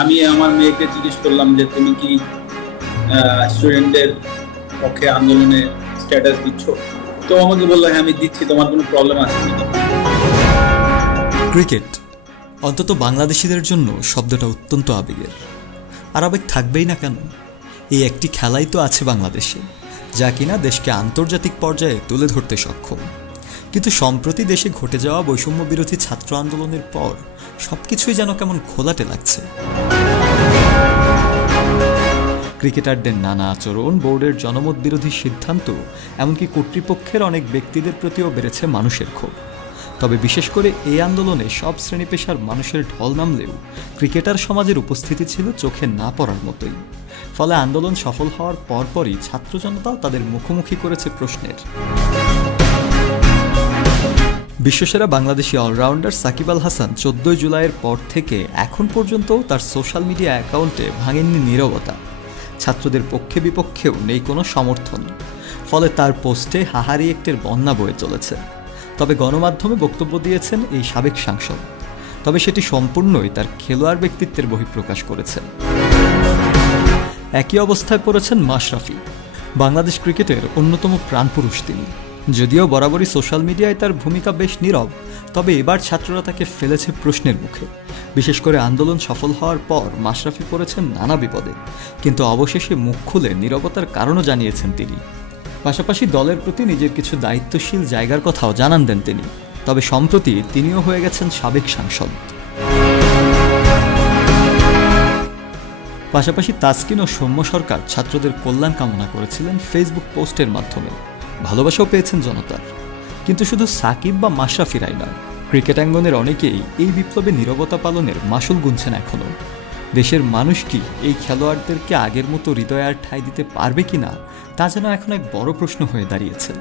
আমি আমার মেয়েকে জিজ্ঞেস করলাম যে তুমি কি স্টুডেন্টদের পক্ষে আন্দোলনে স্ট্যাটাস দিচ্ছ? তো আমাকে বললো হ্যাঁ আমি দিচ্ছি, তোমার কোনো প্রবলেম আছে কিনা। ক্রিকেট অন্তত বাংলাদেশিদের জন্য শব্দটা অত্যন্ত আবেগের। আর আবেগ থাকবেই না কেন? এই একটি খেলাই তো আছে বাংলাদেশে, যা কিনা দেশকে আন্তর্জাতিক পর্যায়ে তুলে ধরতে সক্ষম। কিন্তু সম্প্রতি দেশে ঘটে যাওয়া বৈষম্য বিরোধী ছাত্র আন্দোলনের পর সবকিছুই যেন কেমন ঘোলাটে লাগছে। ক্রিকেটারদের নানা আচরণ, বোর্ডের জনমত বিরোধী সিদ্ধান্ত, এমনকি কর্তৃপক্ষের অনেক ব্যক্তিদের প্রতিও বেড়েছে মানুষের ক্ষোভ। তবে বিশেষ করে এই আন্দোলনে সব শ্রেণী পেশার মানুষের ঢল নামলেও ক্রিকেটার সমাজের উপস্থিতি ছিল চোখে না পড়ার মতোই। ফলে আন্দোলন সফল হওয়ার পরপরই ছাত্র জনতাও তাদের মুখোমুখি করেছে প্রশ্নের। বিশ্বসেরা বাংলাদেশি অলরাউন্ডার সাকিব আল হাসান 14 জুলাইয়ের পর থেকে এখন পর্যন্ত তার সোশ্যাল মিডিয়া অ্যাকাউন্টে ভাঙেননি নীরবতা। ছাত্রদের পক্ষে বিপক্ষেও নেই কোনো সমর্থন। ফলে তার পোস্টে হাহারি একটের বন্যা বয়ে চলেছে। তবে গণমাধ্যমে বক্তব্য দিয়েছেন এই সাবেক সাংসদ, তবে সেটি সম্পূর্ণই তার খেলোয়াড় ব্যক্তিত্বের বহিঃপ্রকাশ করেছে। একই অবস্থায় পড়েছেন মাশরাফি, বাংলাদেশ ক্রিকেটের অন্যতম প্রাণপুরুষ তিনি। যদিও বরাবরই সোশ্যাল মিডিয়ায় তার ভূমিকা বেশ নীরব, তবে এবার ছাত্ররা তাকে ফেলেছে প্রশ্নের মুখে। বিশেষ করে আন্দোলন সফল হওয়ার পর মাশরাফি পড়েছেন নানা বিপদে, কিন্তু অবশেষে মুখ খুলে নীরবতার কারণও জানিয়েছেন তিনি। পাশাপাশি দলের প্রতি নিজের কিছু দায়িত্বশীল জায়গার কথাও জানান দেন তিনি। তবে সম্প্রতি তিনিও হয়ে গেছেন সাবেক সাংসদ। পাশাপাশি তাসকিন ও সৌম্য সরকার ছাত্রদের কল্যাণ কামনা করেছিলেন ফেসবুক পোস্টের মাধ্যমে। ভালোবাসাও পেয়েছেন জনতার। কিন্তু শুধু সাকিব বা মাশরাফিরাই নয়, ক্রিকেটাঙ্গনের অনেকেই এই বিপ্লবে নীরবতা পালনের মাসুল গুনছেন এখনও। দেশের মানুষ কি এই খেলোয়াড়দেরকে আগের মতো হৃদয়ে আর ঠাঁই দিতে পারবে কিনা, তা যেন এখন এক বড় প্রশ্ন হয়ে দাঁড়িয়েছে।